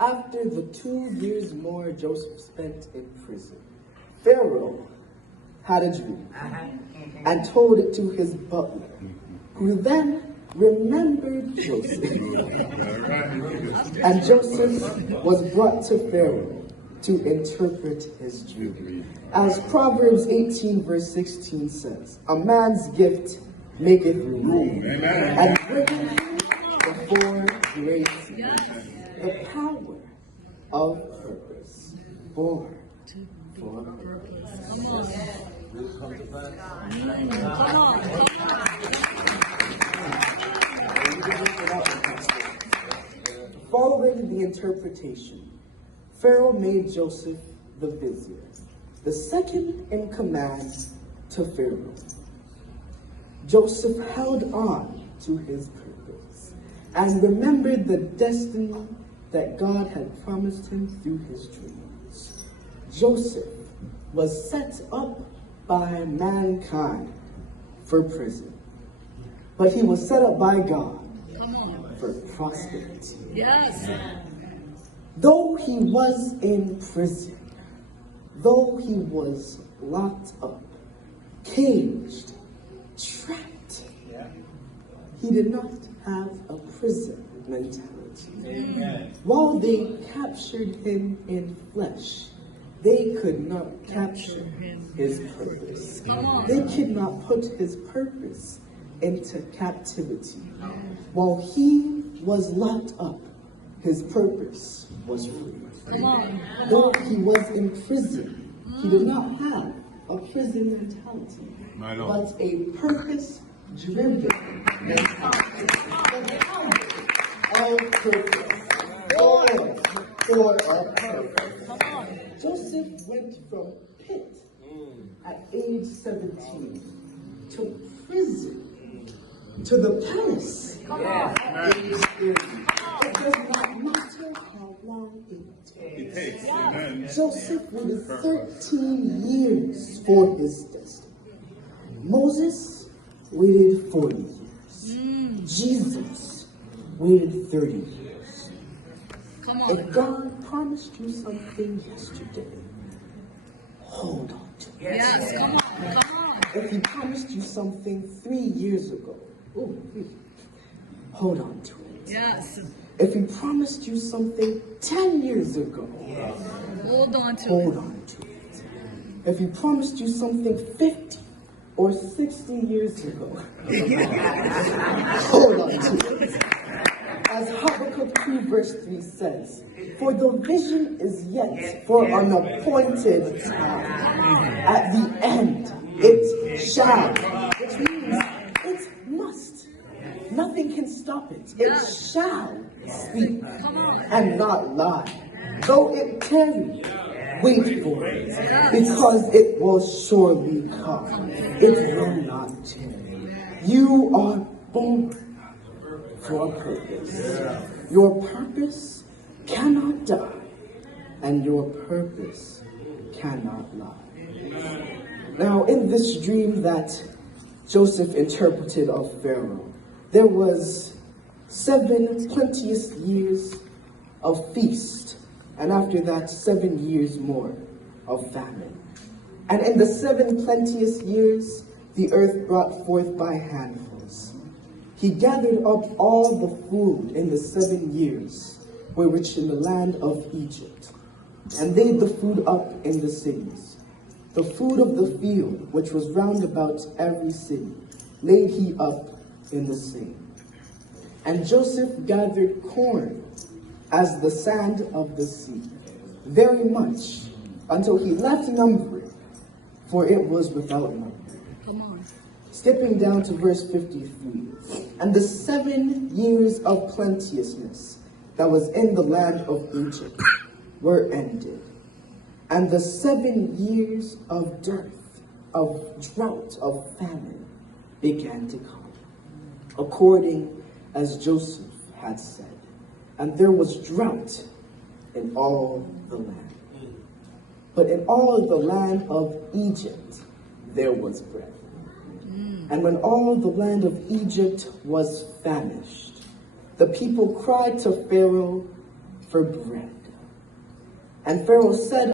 After the 2 years more Joseph spent in prison, Pharaoh had a dream and told it to his butler, who then remembered Joseph. And Joseph was brought to Pharaoh to interpret his dream. As Proverbs 18 verse 16 says, a man's gift maketh room and bringeth him before great men. The power of purpose. For purpose. Come on. Following the interpretation, Pharaoh made Joseph the vizier, the second in command to Pharaoh. Joseph held on to his purpose and remembered the destiny that God had promised him through his dreams. Joseph was set up by mankind for prison, but he was set up by God for prosperity. Yes. Though he was in prison, though he was locked up, caged, trapped, he did not have a prison mentality. Amen. While they captured him in flesh, they could not capture his purpose. They could not put his purpose into captivity. While he was locked up, his purpose was free. Though he was in prison, he did not have a prison mentality, but a purpose-driven mentality. The power of purpose. For a purpose. Joseph went from pit at age 17 to prison to the palace at age 30. It does not matter how long it takes. Joseph waited 13 years for his destiny. Moses waited 40 years. Jesus waited 30 years. If God promised you something yesterday, hold on to it. Yes, come on. If he promised you something 3 years ago, hold on to it. Yes. If he promised you something 10 years ago, Hold on to hold on to it. If he promised you something 50 or 60 years ago, hold on to it. As Habakkuk 2 verse 3 says, for the vision is yet for an appointed time. At the end, it shall. Which means it must. Nothing can stop it. It shall speak and not lie. Though it tarry, wait for it, because it will surely come. It will not tarry. You are born for a purpose. Your purpose cannot die, and your purpose cannot lie. Now, in this dream that Joseph interpreted of Pharaoh, there was 7 plenteous years of feast, and after that 7 years more of famine. And in the 7 plenteous years, the earth brought forth by handfuls. He gathered up all the food in the 7 years were rich in the land of Egypt, and laid the food up in the cities. The food of the field, which was round about every city, laid he up in the same. And Joseph gathered corn as the sand of the sea, very much, until he left numbering, for it was without number. Skipping down to verse 53. And the 7 years of plenteousness that was in the land of Egypt were ended. And the 7 years of dearth, of drought, of famine began to come, according as Joseph had said. And there was drought in all the land. But in all the land of Egypt there was bread. And when all the land of Egypt was famished, the people cried to Pharaoh for bread. And Pharaoh said